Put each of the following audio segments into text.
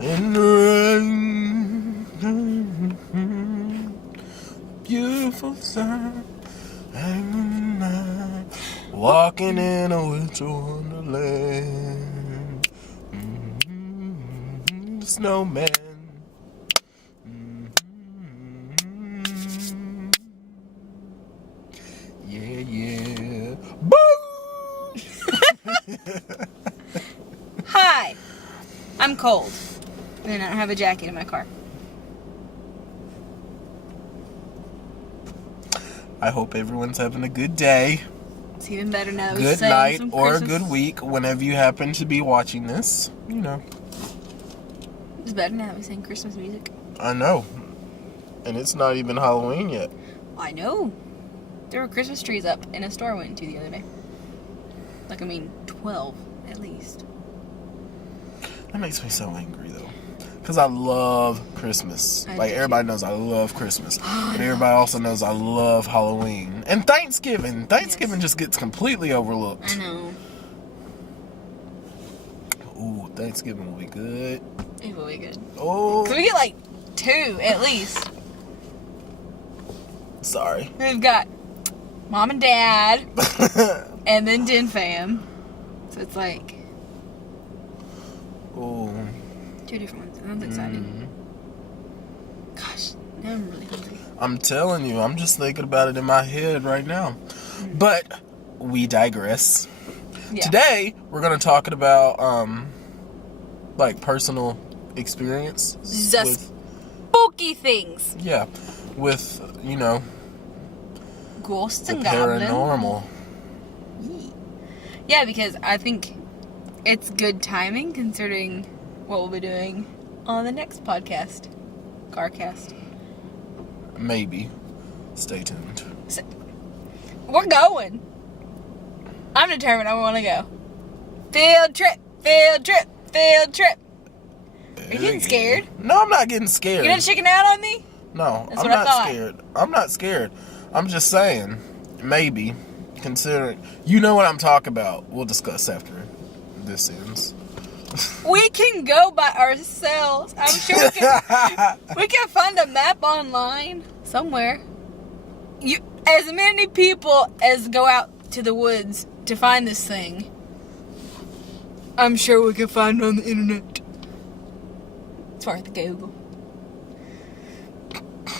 in the rain. Beautiful sun. Hanging night. Walking in a winter wonderland. Snowman. Yeah, yeah. Boo! Hi. I'm cold. And I don't have a jacket in my car. I hope everyone's having a good day, It's even better now. good night, or a good week whenever you happen to be watching this. You know. It's better now that we sing Christmas music. I know. And it's not even Halloween yet. I know. There were Christmas trees up in a store I went to the other day. 12 at least. That makes me so angry, though. Because I love Christmas. Everybody knows I love Christmas. And everybody also knows I love Halloween. And Thanksgiving. Thanksgiving just gets completely overlooked. I know. Ooh, Thanksgiving will be good. It will be good. Oh. Can we get 2 at least? Sorry. We've got Mom and Dad, and then Din Fam. So it's Ooh. 2 different ones. That's exciting. Gosh, now I'm really hungry. I'm telling you, I'm just thinking about it in my head right now. But we digress. Yeah. Today, we're going to talk about, personal experience. Just spooky things. Yeah. With, Ghosts the and goblins. paranormal. Yeah, because I think it's good timing considering what we'll be doing on the next podcast. Carkast. Maybe. Stay tuned. So, we're going. I'm determined I want to go. Field trip, field trip, field trip. Are you getting scared? No, I'm not getting scared. You gonna chicken out on me? No, That's I'm what I not thought. scared. I'm not scared. I'm just saying, maybe, considering, you know what I'm talking about. We'll discuss after this ends. We can go by ourselves. I'm sure we can find a map online somewhere. As many people as go out to the woods to find this thing, I'm sure we can find it on the internet. It's worth the Google.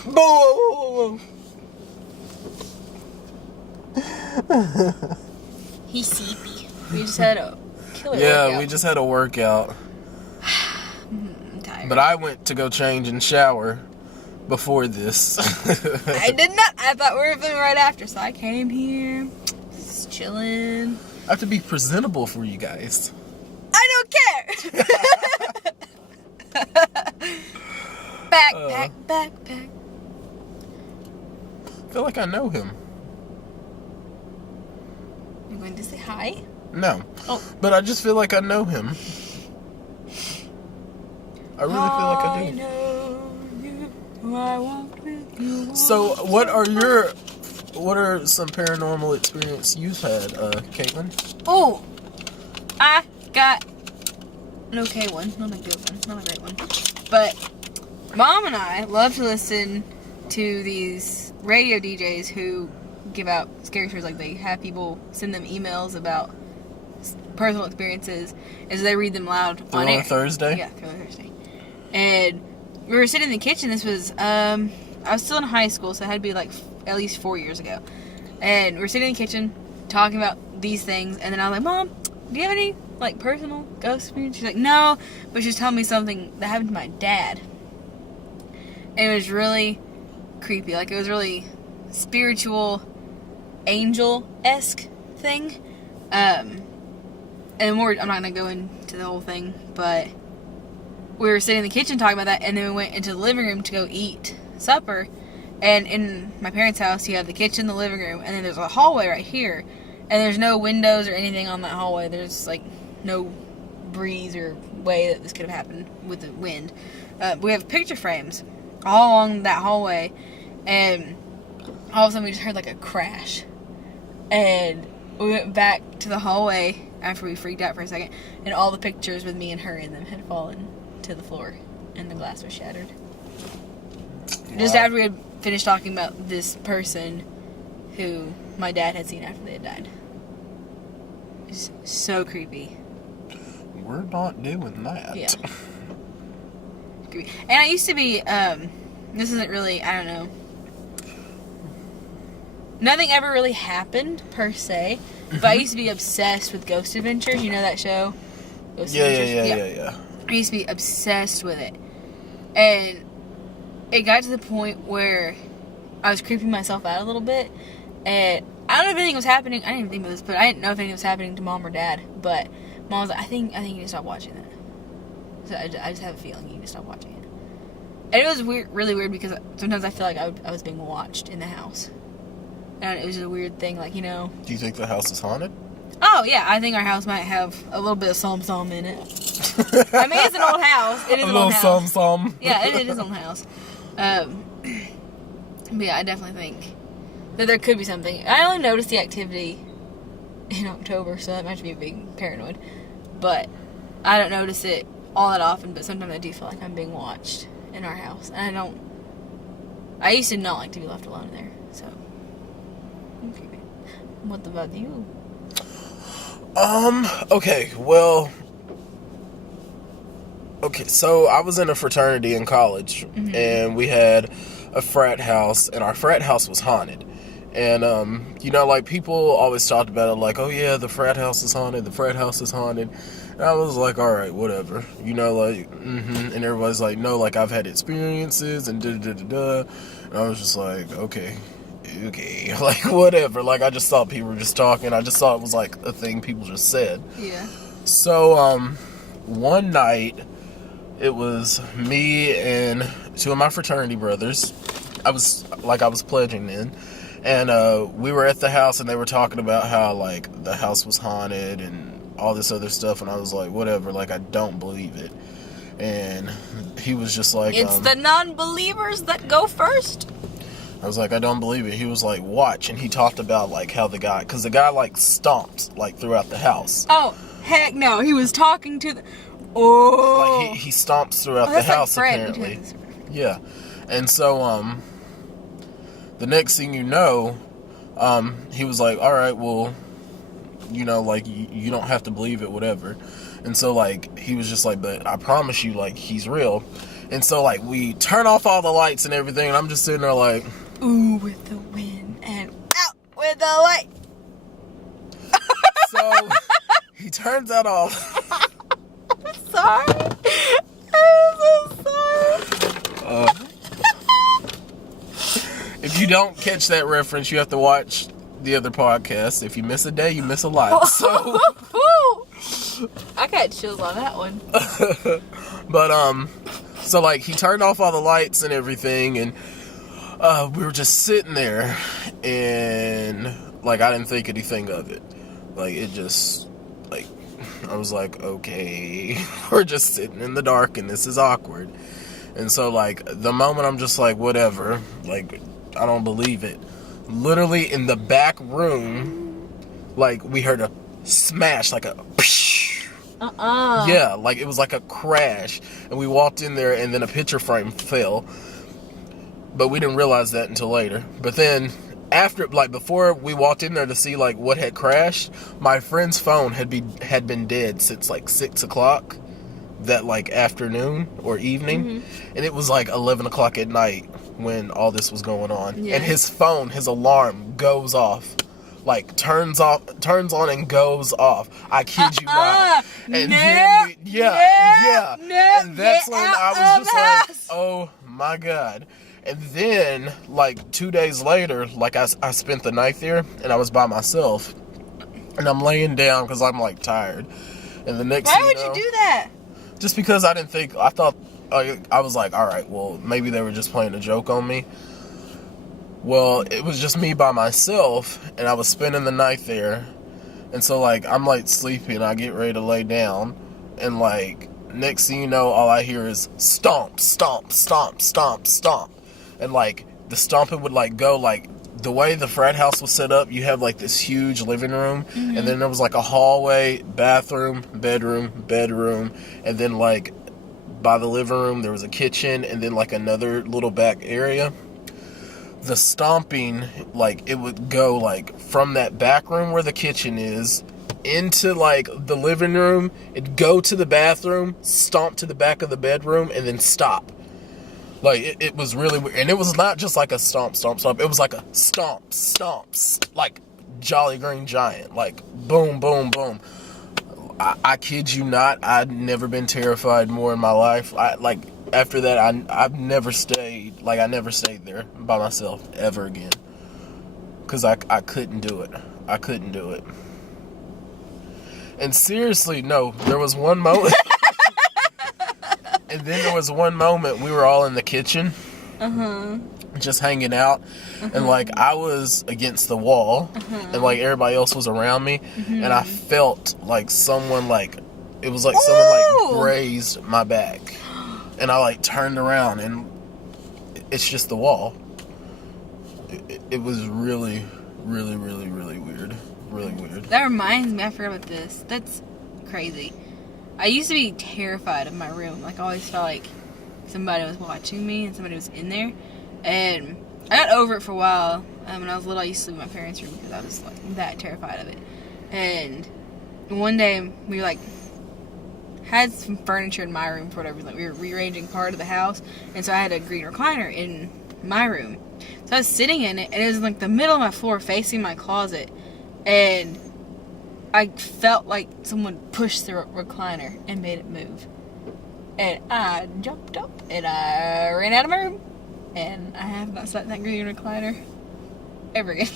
Whoa. He's sleepy. We just had a killer Yeah, we just had a workout. I'm tired. But I went to go change and shower before this. I did not. I thought we were filming right after, so I came here, just chilling. I have to be presentable for you guys. I don't care. Backpack. I feel like I know him. You're going to say hi? No. Oh. But I just feel like I know him. I really feel like I do. know you. I walk with you. So, what are some paranormal experience you've had, Caitlin? Oh, I got an okay one. Not a good one. Not a great one. But Mom and I love to listen to these radio DJs who give out scary stories. They have people send them emails about personal experiences as they read them loud on air. Thursday? Yeah, through on Thursday. And we were sitting in the kitchen. This was, I was still in high school, so it had to be at least 4 years ago. And we were sitting in the kitchen talking about these things. And then I was like, Mom, do you have any, personal ghost experience? She's like, no. But she was telling me something that happened to my dad. And it was really creepy. It was really spiritual, angel-esque thing. And more, I'm not going to go into the whole thing, but we were sitting in the kitchen talking about that, and then we went into the living room to go eat supper. And in my parents' house, you have the kitchen, the living room, and then there's a hallway right here. And there's no windows or anything on that hallway. There's, no breeze or way that this could have happened with the wind. We have picture frames all along that hallway, and all of a sudden we just heard a crash. And we went back to the hallway after we freaked out for a second, and all the pictures with me and her in them had fallen to the floor, and the glass was shattered. Wow. Just after we had finished talking about this person who my dad had seen after they had died. It's so creepy. We're not doing that. Yeah. Creepy. And I used to be, this isn't really, I don't know. Nothing ever really happened, per se. But I used to be obsessed with Ghost Adventures. You know that show? Ghost Adventures? Yeah. I used to be obsessed with it. And it got to the point where I was creeping myself out a little bit. And I don't know if anything was happening. I didn't even think about this, but I didn't know if anything was happening to Mom or Dad. But Mom was like, I think you need to stop watching that. So I just have a feeling you need to stop watching it. And it was weird, really weird, because sometimes I feel like I was being watched in the house. And it was just a weird thing, like, you know. Do you think the house is haunted? Oh, yeah. I think our house might have a little bit of some in it. I mean, it's an old house. It is an old house. Some. Yeah, it is an old house. But yeah, I definitely think that there could be something. I only noticed the activity in October, so that might be being paranoid. But I don't notice it all that often, but sometimes I do feel like I'm being watched in our house. And I used to not like to be left alone there, so. What about you? Okay, well, so I was in a fraternity in college, and we had a frat house, and our frat house was haunted. And, you know, like, people always talked about it, like, oh yeah, the frat house is haunted, the frat house is haunted. And I was like, alright, whatever. You know, like, and everybody's like, no, like, I've had experiences, and da-da-da-da-da. And I was just like, okay, like, whatever. Like, I just thought people were just talking. I just thought it was, like, a thing people just said. Yeah. So, one night, it was me and two of my fraternity brothers. I was pledging in. And, we were at the house, and they were talking about how, like, the house was haunted and all this other stuff. And I was like, whatever, like, I don't believe it. And he was just like... It's the non-believers that go first. I was like, I don't believe it. He was like, watch. And he talked about, like, how the guy... Because the guy, like, stomps, like, throughout the house. Oh, heck no. He was talking to the... Oh. Like, he stomps throughout the house, like apparently. Yeah. And so, the next thing you know, he was like, all right, well, you know, like, you don't have to believe it, whatever. And so, like, he was just like, but I promise you, like, he's real. And so, like, we turn off all the lights and everything, and I'm just sitting there like... Ooh, with the wind, and out with the light. So, he turns out all... Sorry. I'm so sorry. If you don't catch that reference, you have to watch the other podcast. If you miss a day, you miss a lot. So... I got chills on that one. But, so, like, he turned off all the lights and everything, and we were just sitting there, and, like, I didn't think anything of it. Like, it just, like, I was like, okay, we're just sitting in the dark, and this is awkward. And so, like, the moment I'm just like, whatever, like, I don't believe it. Literally, in the back room, like, we heard a smash, like a... Yeah, like, it was like a crash. And we walked in there, and then a picture frame fell. But we didn't realize that until later. But then, after, like, before we walked in there to see, like, what had crashed, my friend's phone had been dead since, like, 6 o'clock that, like, afternoon or evening. And it was, like, 11 o'clock at night when all this was going on. Yeah. And his phone, his alarm goes off. Like, turns on and goes off. I kid you not. And then and that's when I was just like, oh my God. And then, like, 2 days later, like, I spent the night there, and I was by myself. And I'm laying down because I'm, like, tired. And the next Why would you do that? Just because I thought, I was like, all right, well, maybe they were just playing a joke on me. Well, it was just me by myself, and I was spending the night there. And so, like, I'm, like, sleepy, and I get ready to lay down. And, like, next thing you know, all I hear is stomp, stomp, stomp, stomp, stomp. And, like, the stomping would, like, go, like, the way the frat house was set up, you have, like, this huge living room. And then there was, like, a hallway, bathroom, bedroom, and then, like, by the living room, there was a kitchen, and then, like, another little back area. The stomping, like, it would go, like, from that back room where the kitchen is into, like, the living room. It'd go to the bathroom, stomp to the back of the bedroom, and then stop. Like, it was really weird. And it was not just like a stomp, stomp, stomp. It was like a stomp, stomp, like Jolly Green Giant. Like, boom, boom, boom. I kid you not, I'd never been terrified more in my life. After that, I've never stayed, like, I never stayed there by myself ever again. Because I couldn't do it. I couldn't do it. And seriously, no, there was one moment. And then there was one moment we were all in the kitchen. Just hanging out. And, like, I was against the wall. And, like, everybody else was around me. And I felt like someone, like, it was like someone, like, grazed my back. And I, like, turned around, and it's just the wall. It was really, really, really, really weird. Really weird. That reminds me, I forgot about this. That's crazy. I used to be terrified of my room. Like, I always felt like somebody was watching me and somebody was in there. And I got over it for a while. When I was little, I used to sleep in my parents' room because I was, like, that terrified of it. And one day, we, like, had some furniture in my room for whatever reason. Like, we were rearranging part of the house, and so I had a green recliner in my room. So I was sitting in it, and it was in, like, the middle of my floor facing my closet, and I felt like someone pushed the recliner and made it move. And I jumped up, and I ran out of my room, and I have not sat in that green recliner ever again.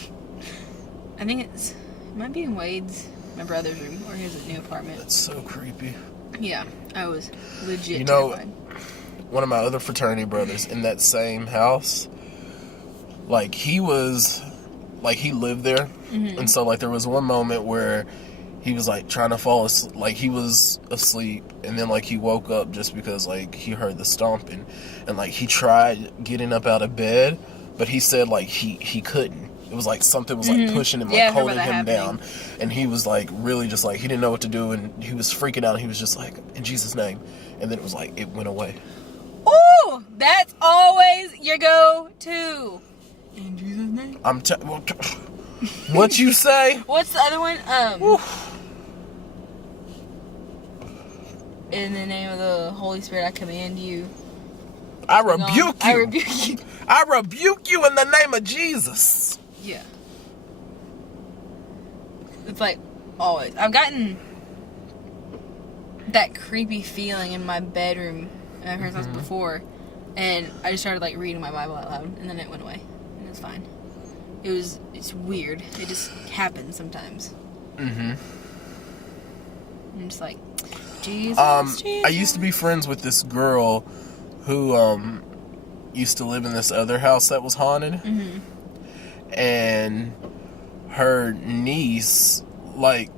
I think it might be in Wade's, my brother's room, or his new apartment. That's so creepy. Yeah, I was legit You know, terrified. One of my other fraternity brothers in that same house, like, he lived there. And so, like, there was one moment where he was, like, trying to fall asleep. Like, he was asleep, and then, like, he woke up just because, like, he heard the stomping. And, like, he tried getting up out of bed, but he said, like, he couldn't. It was like something was, like, pushing him, like, holding him down. And he was, like, really just, like, he didn't know what to do, and he was freaking out. And he was just like, in Jesus' name. And then it was like, it went away. Ooh, that's always your go-to. In Jesus' name. What you say? What's the other one? In the name of the Holy Spirit, I command you. I rebuke you. I rebuke you. I rebuke you in the name of Jesus. Yeah. It's like, always. I've gotten that creepy feeling in my bedroom in my parents' house before, and I just started, like, reading my Bible out loud, and then it went away, and it was fine. It's weird. It just happens sometimes. I'm just like, Jesus, Jesus. I used to be friends with this girl who, used to live in this other house that was haunted. And her niece, like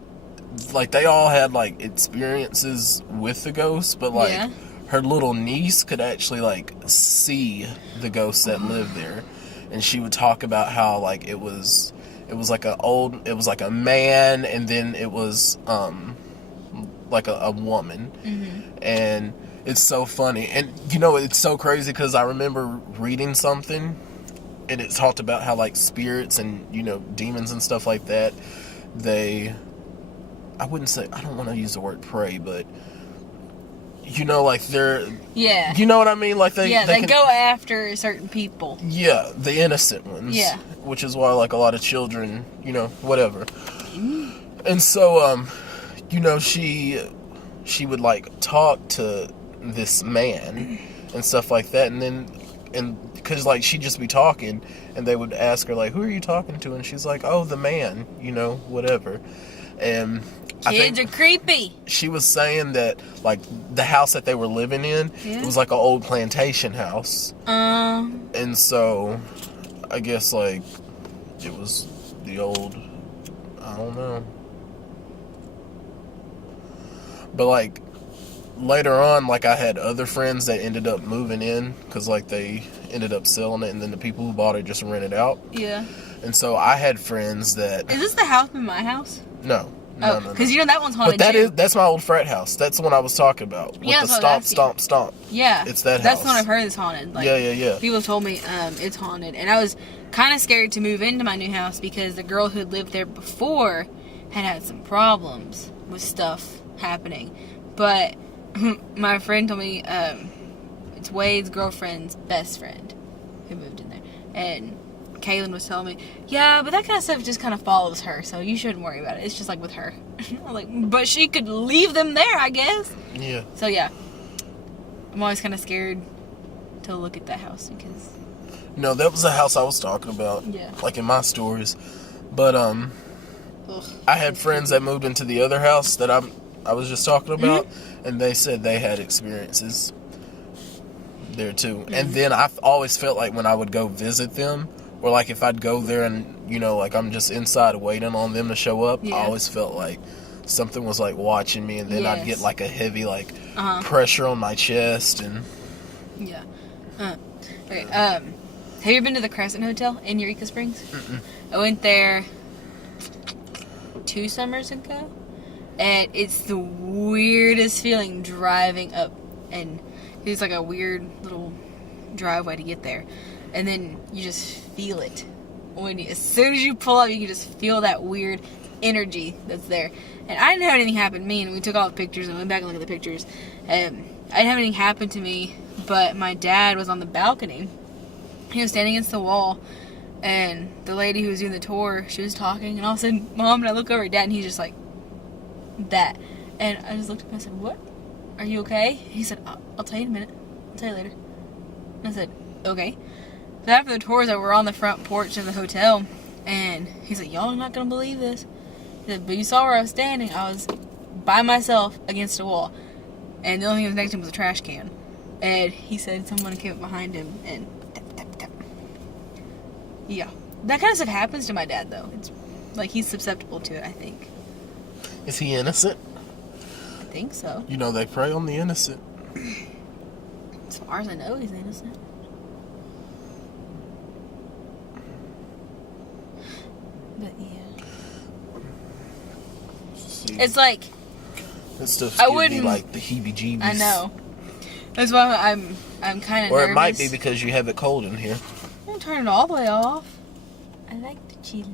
they all had, like, experiences with the ghosts, but, like, her little niece could actually, like, see the ghosts that lived there. And she would talk about how, like, it was like a man, and then it was, like a woman. And it's so funny. And, you know, it's so crazy because I remember reading something, and it talked about how, like, spirits and, you know, demons and stuff like that, I don't want to use the word prey, but, you know, like, they're... Yeah. You know what I mean? Like, they can go after certain people. Yeah, the innocent ones. Yeah. Which is why, like, a lot of children, you know, whatever. And so, you know, she would, like, talk to this man and stuff like that, and because, like, she'd just be talking, and they would ask her, like, who are you talking to? And she's like, oh, the man, you know, whatever. And Kids are creepy. She was saying that, like, the house that they were living in, it was like an old plantation house. And so, I guess, like, it was the old, I don't know. But, like, later on, like, I had other friends that ended up moving in because, like, they ended up selling it, and then the people who bought it just rented out. Yeah. And so I had friends that... Is this the house in my house? No. No. Because you know that one's haunted But too. that's my old frat house. That's the one I was talking about. With the stomp. Yeah. It's that house. That's the one I've heard is haunted. Like, yeah. People told me it's haunted. And I was kind of scared to move into my new house because the girl who had lived there before had some problems with stuff happening. But my friend told me it's Wade's girlfriend's best friend who moved in there. And Kaylin was telling me, yeah, but that kind of stuff just kind of follows her, so you shouldn't worry about it. It's just like with her. I'm like, but she could leave them there, I guess. Yeah. So yeah, I'm always kind of scared to look at that house because. No, that was the house I was talking about. Yeah. Like in my stories, but Ugh. I had friends that moved into the other house that I was just talking about, and they said they had experiences there too. And then I always felt like when I would go visit them. Or, like, if I'd go there and, you know, like, I'm just inside waiting on them to show up, I always felt like something was, like, watching me. And then I'd get, like, a heavy, like, pressure on my chest. And yeah. Okay, have you ever been to the Crescent Hotel in Eureka Springs? Mm-mm. I went there 2 summers ago. And it's the weirdest feeling driving up. And it's, like, a weird little driveway to get there. And then you just feel it. As soon as you pull up, you can just feel that weird energy that's there. And I didn't have anything happen to me, and we took all the pictures and went back and looked at the pictures. I didn't have anything happen to me, but my dad was on the balcony. He was standing against the wall, and the lady who was doing the tour, she was talking, and all of a sudden, Mom and I look over at Dad, and he's just like, that. And I just looked at him and I said, what? Are you okay? He said, I'll tell you in a minute. I'll tell you later. And I said, okay. So after the tours, we were on the front porch of the hotel, and he's like, y'all are not going to believe this. He said, but you saw where I was standing. I was by myself against a wall, and the only thing that was next to him was a trash can. And he said someone came up behind him, and tap, tap, tap. Yeah. That kind of stuff happens to my dad, though. It's like he's susceptible to it, I think. is he innocent? I think so. You know, they prey on the innocent. As far as I know, he's innocent. But yeah, See, it's like that stuff I give me wouldn't- like the heebie-jeebies. I know. That's why I'm kind of nervous. Or it might be because you have it cold in here. I'm gonna turn it all the way off. I like the chill.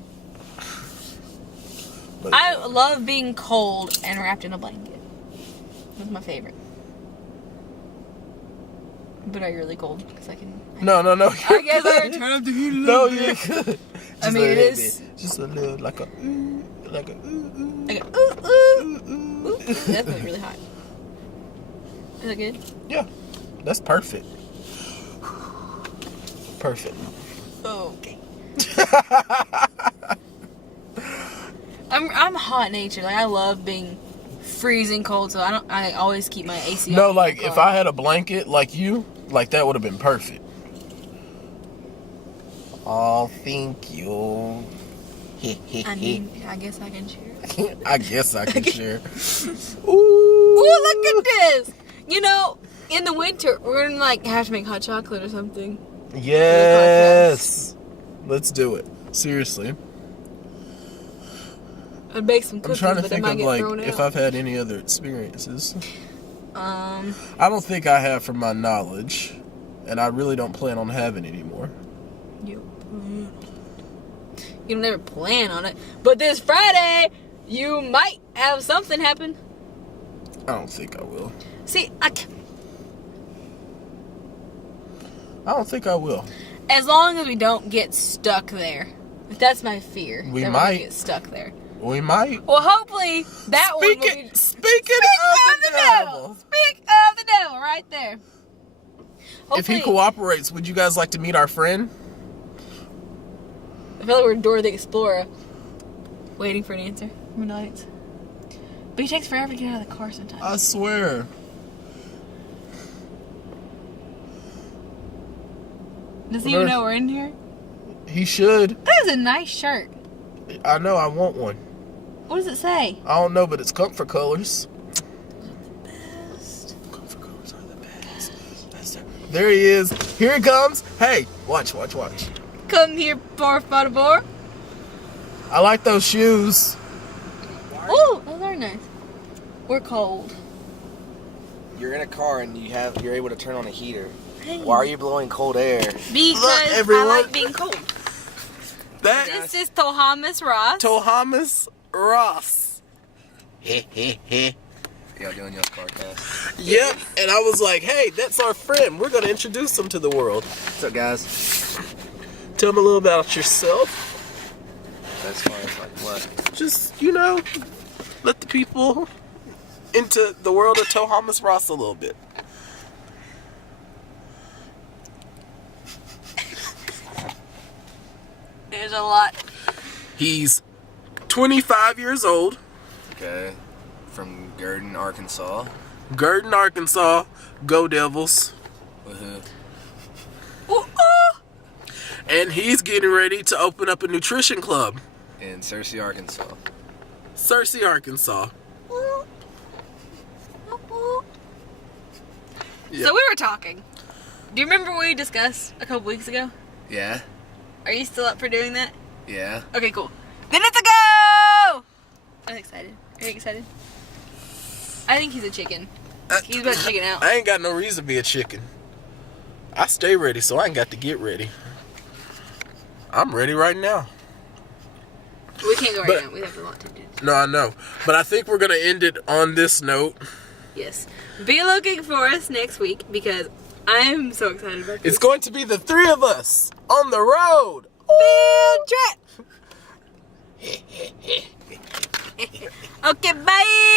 But I love being cold and wrapped in a blanket. That's my favorite. But are you really cold? Because I can. No. I guess I can turn up the heat a No, little you bit. could. I mean, it is. Just a little, like a. Like a ooh. That's really, really hot. Is that good? Yeah, that's perfect. Perfect. Okay. I'm hot natured. Like I love being freezing cold, so I always keep my AC on. No, in my like if car. I had a blanket like you, like that would have been perfect. Oh, thank you. I mean, I guess I can share. I guess I can share. Ooh. Ooh, look at this! You know, in the winter, we're gonna like have to make hot chocolate or something. Yes. Let's do it. Seriously. I'd bake some I'm cookies, trying to but they think might of get like thrown if out. I've had any other experiences. I don't think I have from my knowledge, and I really don't plan on having any more. You don't never plan on it, but this Friday you might have something happen. I don't think I will. See, I don't think I will. as long as we don't get stuck there. That's my fear. We that might. We're gonna get stuck there. We might. Well, hopefully that one will be. Speaking of the devil. Speak of the devil, right there. If he Hopefully, cooperates, would you guys like to meet our friend? I feel like we're Dora the Explorer, waiting for an answer from an audience. But he takes forever to get out of the car sometimes. I swear. Does he even know we're in here? He should. That is a nice shirt. I know, I want one. What does it say? I don't know, but it's comfort colors. Best. Comfort colors are the best. There he is. Here he comes. Hey, watch. Come here, por favor. I like those shoes. Ooh, nice. We're cold. You're in a car and you're able to turn on a heater. Hey. Why are you blowing cold air? Because everyone. I like being cold. This is Tohamas Ross. Tohamas Ross. Y'all doing y'all's Carkast. Yep, and I was like, hey, that's our friend. We're going to introduce him to the world. What's up, guys? Tell him a little about yourself. That's fine. Like what? Just, let the people into the world of Tohamas Ross a little bit. There's a lot. He's 25 years old. Okay. From Gurdon, Arkansas. Gurdon, Arkansas. Go Devils. Woohoo. And he's getting ready to open up a nutrition club. In Searcy, Arkansas. Searcy, Arkansas. Yep. So we were talking. Do you remember what we discussed a couple weeks ago? Yeah. Are you still up for doing that? Yeah. Okay, cool. Then it's a go! I'm excited. Are you excited? I think he's a chicken. He's about to chicken out. I ain't got no reason to be a chicken. I stay ready, so I ain't got to get ready. I'm ready right now. We can't go right now. We have a lot to do. No, I know. But I think we're going to end it on this note. Yes. Be looking for us next week because I'm so excited about this. It's going to be the three of us on the road. Field trip! Okay, bye!